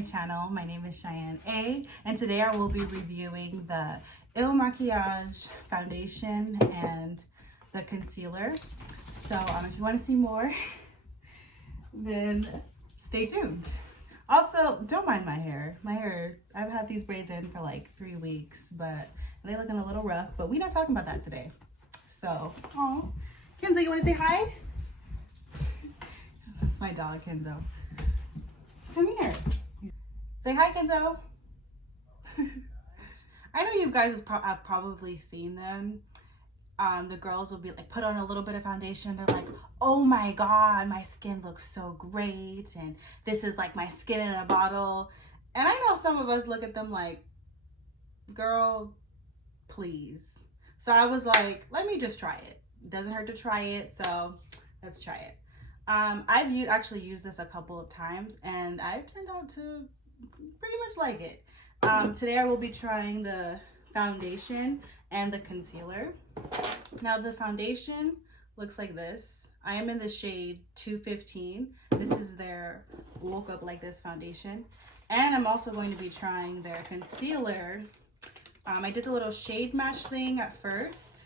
my channel. My name is Cheyenne A, and today I will be reviewing the Makiage foundation and the concealer. So if you want to see more, then stay tuned. Also, don't mind my hair. I've had these braids in for like 3 weeks, but they're looking a little rough, but we're not talking about that today. So, oh, Kenzo, you want to say hi? That's my dog, Kenzo. Come here. Say hi, Kenzo. I know you guys have probably seen them. The girls will be like, put on a little bit of foundation. They're like, oh my God, my skin looks so great. And this is like my skin in a bottle. And I know some of us look at them like, girl, please. So I was like, let me just try it. It doesn't hurt to try it. So let's try it. I've actually used this a couple of times and I've turned out to pretty much like it. Today I will be trying the foundation and the concealer. Now the foundation looks like this. I am in the shade 215. This is their Woke Up Like This foundation. And I'm also going to be trying their concealer. I did the little shade match thing at first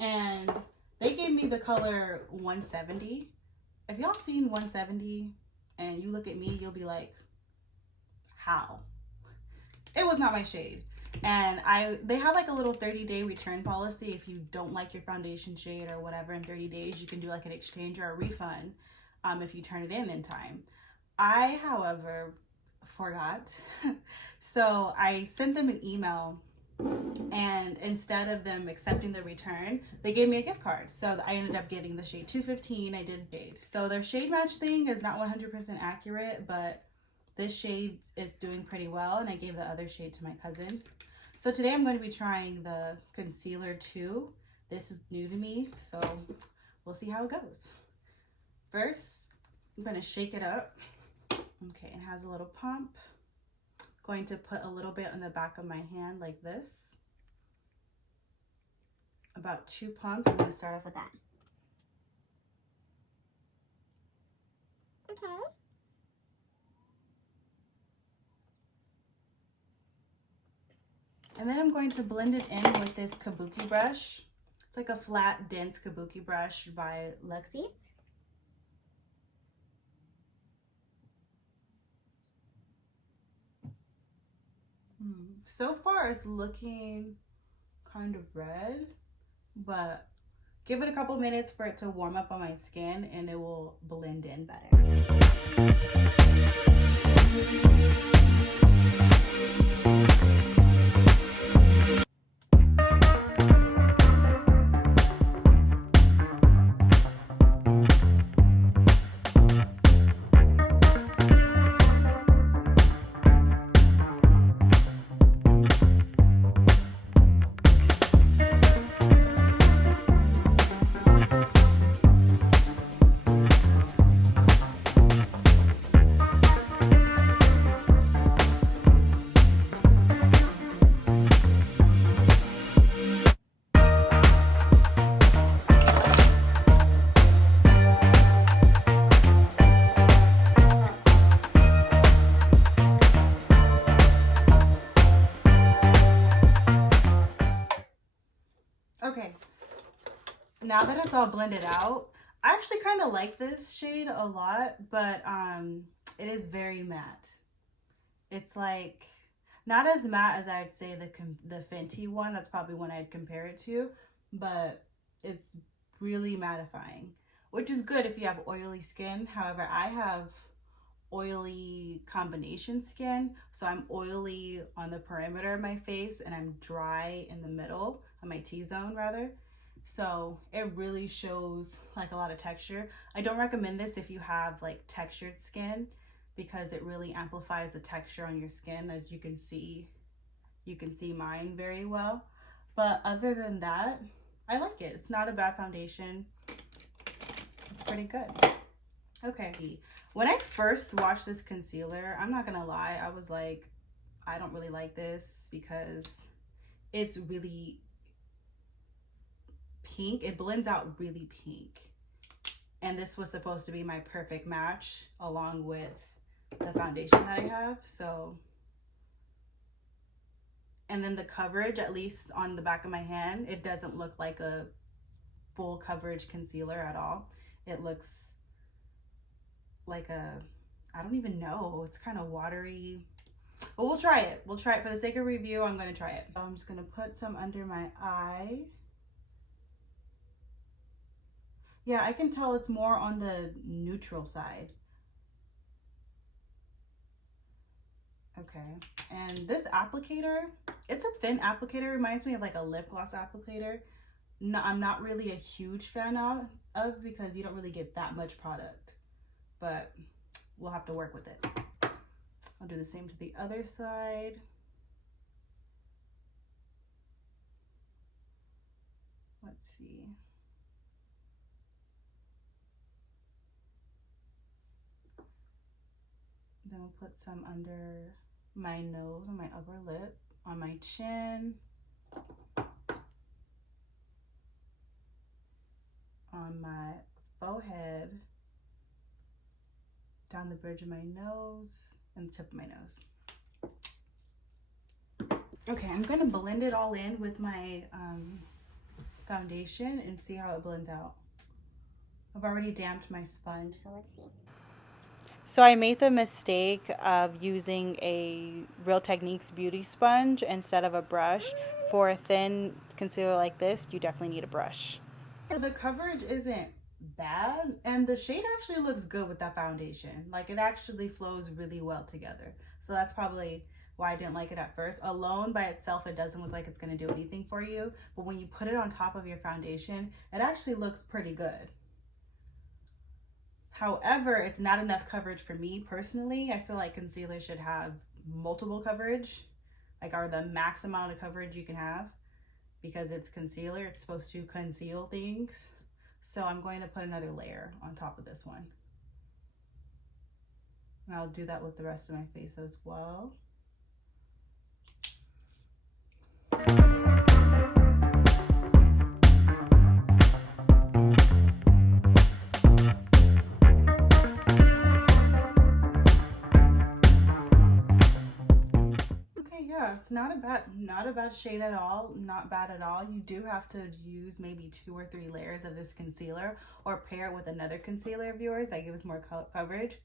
and they gave me the color 170. If y'all seen 170 and you look at me, you'll be like, how? It was not my shade. And they have like a little 30-day return policy. If you don't like your foundation shade or whatever, in 30 days, you can do like an exchange or a refund if you turn it in time. I, however, forgot. So I sent them an email, and instead of them accepting the return, they gave me a gift card. So I ended up getting the shade 215. I did shade. So their shade match thing is not 100% accurate, but this shade is doing pretty well, and I gave the other shade to my cousin. So today I'm going to be trying the concealer too. This is new to me, so we'll see how it goes. First, I'm going to shake it up. Okay, it has a little pump. Going to put a little bit on the back of my hand like this. About 2 pumps. I'm going to start off with that. Okay. And then I'm going to blend it in with this kabuki brush. It's like a flat, dense kabuki brush by Luxie. So far it's looking kind of red, but give it a couple minutes for it to warm up on my skin and it will blend in better. Okay, now that it's all blended out, I actually kind of like this shade a lot, but it is very matte. It's like not as matte as I'd say the Fenty one. That's probably one I'd compare it to, but it's really mattifying, which is good if you have oily skin. However, I have oily combination skin, so I'm oily on the perimeter of my face and I'm dry in the middle, on my T-zone rather. So it really shows like a lot of texture. I don't recommend this if you have like textured skin because it really amplifies the texture on your skin. As you can see mine very well. But other than that, I like it. It's not a bad foundation. It's pretty good. Okay. When I first swatched this concealer, I'm not gonna lie, I was like, I don't really like this because it's really pink. It blends out really pink. And this was supposed to be my perfect match along with the foundation that I have. So, and then the coverage, at least on the back of my hand, it doesn't look like a full coverage concealer at all. It looks like a, I don't even know, it's kind of watery. But we'll try it. We'll try it for the sake of review. I'm going to try it. I'm just going to put some under my eye. Yeah, I can tell it's more on the neutral side. Okay, and this applicator, it's a thin applicator. It reminds me of like a lip gloss applicator. No, I'm not really a huge fan of because you don't really get that much product, but we'll have to work with it. I'll do the same to the other side. Let's see. Then we'll put some under my nose, on my upper lip, on my chin, on my forehead, down the bridge of my nose, and the tip of my nose. Okay, I'm gonna blend it all in with my foundation and see how it blends out. I've already damped my sponge, so let's see. So I made the mistake of using a Real Techniques beauty sponge instead of a brush. For a thin concealer like this, you definitely need a brush. So the coverage isn't bad, and the shade actually looks good with that foundation. Like, it actually flows really well together. So that's probably why I didn't like it at first. Alone by itself, it doesn't look like it's gonna do anything for you. But when you put it on top of your foundation, it actually looks pretty good. However, it's not enough coverage for me personally. I feel like concealer should have multiple coverage, like, or the max amount of coverage you can have, because it's concealer. It's supposed to conceal things. So I'm going to put another layer on top of this one. And I'll do that with the rest of my face as well. It's not a bad shade at all. Not bad at all. You do have to use maybe 2 or 3 layers of this concealer, or pair it with another concealer of yours that gives more coverage,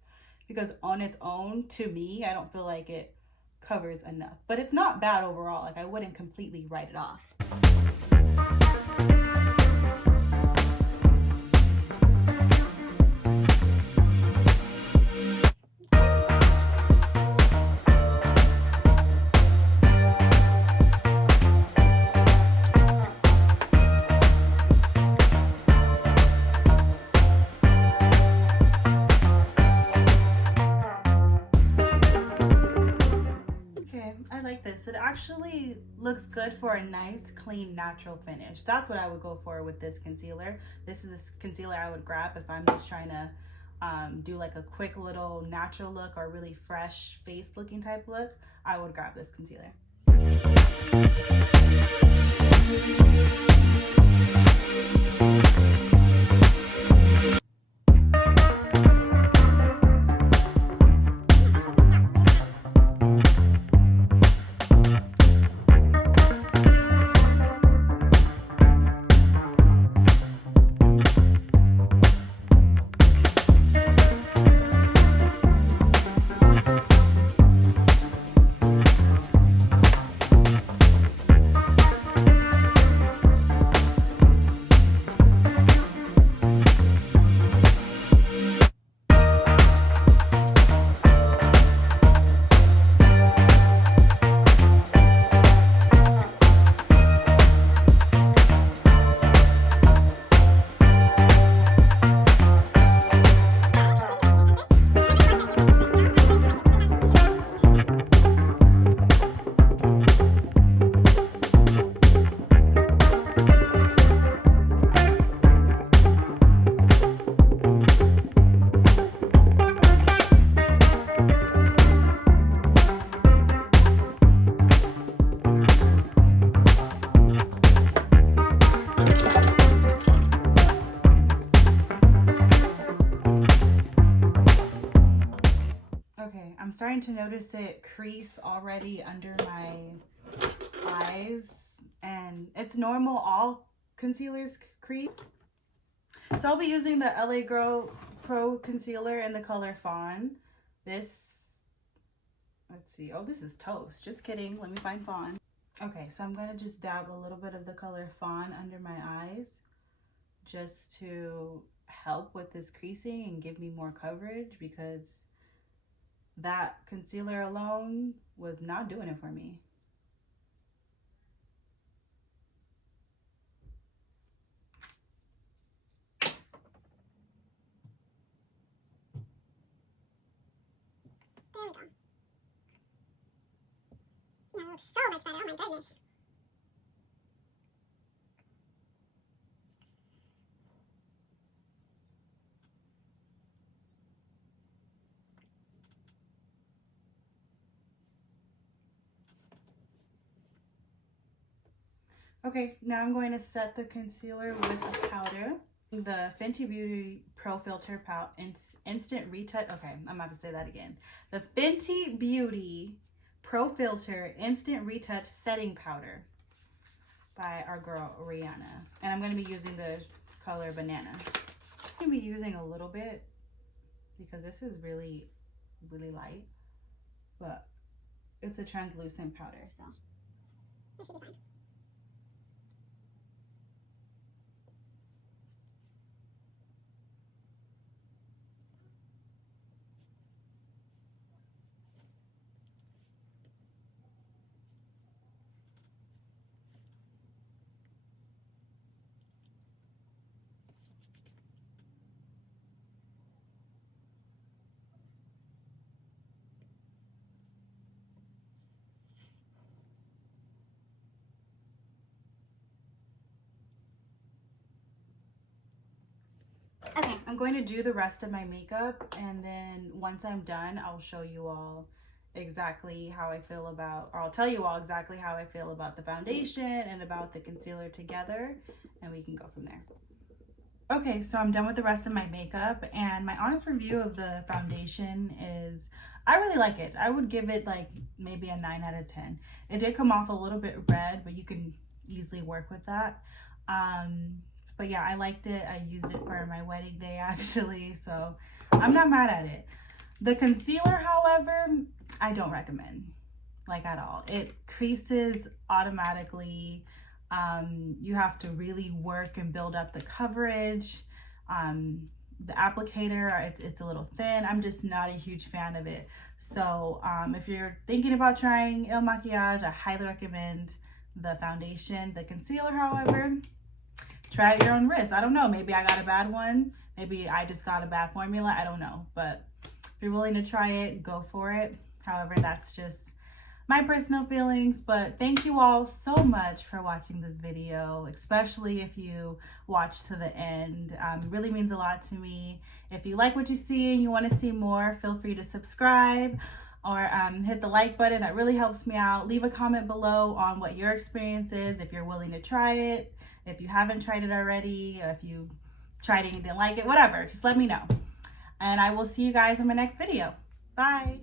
because on its own, to me, I don't feel like it covers enough. But it's not bad overall. Like, I wouldn't completely write it off. It actually looks good for a nice, clean, natural finish. That's what I would go for with this concealer. This is the concealer I would grab if I'm just trying to do like a quick little natural look or really fresh face looking type look. I would grab this concealer. starting to notice it crease already under my eyes, and it's normal, all concealers crease. So I'll be using the LA Girl Pro Concealer in the color Fawn. This, let's see, oh, this is Toast. Just kidding, let me find Fawn. Okay, so I'm gonna just dab a little bit of the color Fawn under my eyes just to help with this creasing and give me more coverage, because that concealer alone was not doing it for me. There we go. Yeah, it looks so much better. Oh my goodness. Okay, now I'm going to set the concealer with a powder. The Fenty Beauty Pro Filter Instant Retouch. Okay, I'm about to say that again. The Fenty Beauty Pro Filter Instant Retouch Setting Powder by our girl Rihanna. And I'm going to be using the color Banana. I'm going to be using a little bit because this is really, really light. But it's a translucent powder, so That should be fine. okay, I'm going to do the rest of my makeup, and then once I'm done, I'll show you all exactly how I feel about, or I'll tell you all exactly how I feel about the foundation and about the concealer together, and we can go from there. Okay, so I'm done with the rest of my makeup, and my honest review of the foundation is I really like it. I would give it like maybe a 9 out of 10. It did come off a little bit red, but you can easily work with that. But yeah, I liked it. I used it for my wedding day actually, so I'm not mad at it. The concealer, however, I don't recommend, like, at all. It creases automatically. You have to really work and build up the coverage. The applicator, it's a little thin. I'm just not a huge fan of it. So if you're thinking about trying Il Makiage, I highly recommend the foundation. The concealer, however, try at your own risk. I don't know, maybe I got a bad one. Maybe I just got a bad formula. I don't know. But if you're willing to try it, go for it. However, that's just my personal feelings. But thank you all so much for watching this video, especially if you watch to the end. It really means a lot to me. If you like what you see and you want to see more, feel free to subscribe or hit the like button. That really helps me out. Leave a comment below on what your experience is, if you're willing to try it, if you haven't tried it already, or if you tried it and didn't like it, whatever, just let me know. And I will see you guys in my next video. Bye.